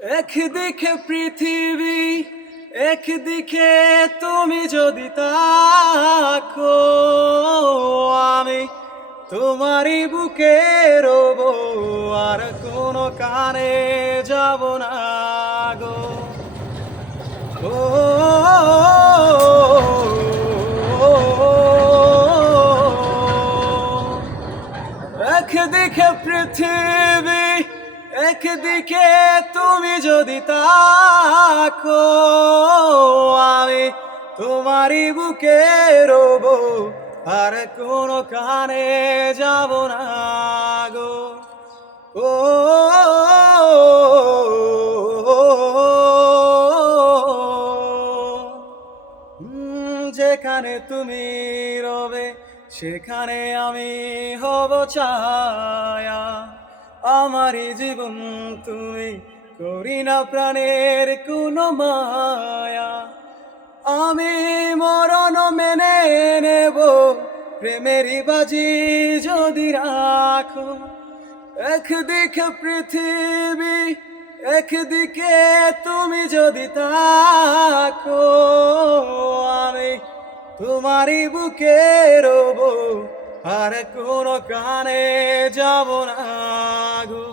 একদিকে পৃথিবী, একদিকে তুমি যদি তাকো, আমি তোমারই বুকে রব, আর কোনো কানে যাব না গো। ও একদিকে পৃথিবী, একদিকে তুমি যদি তাকো, আমি তোমারই বুকে রব, আর কোনো কানে যাব না গো। ও যেখানে তুমি রবে সেখানে আমি হব ছায়া, আমারই জীবন তুমি, করি না প্রাণের কোনো মায়া। আমি মরণ মেনে নেব, প্রেমেরই বাজি যদি রাখো। একদিকে পৃথিবী, একদিকে তুমি যদি তাকো, আমি তোমারই বুকে রব, আর কোনো কানে যাব না গো।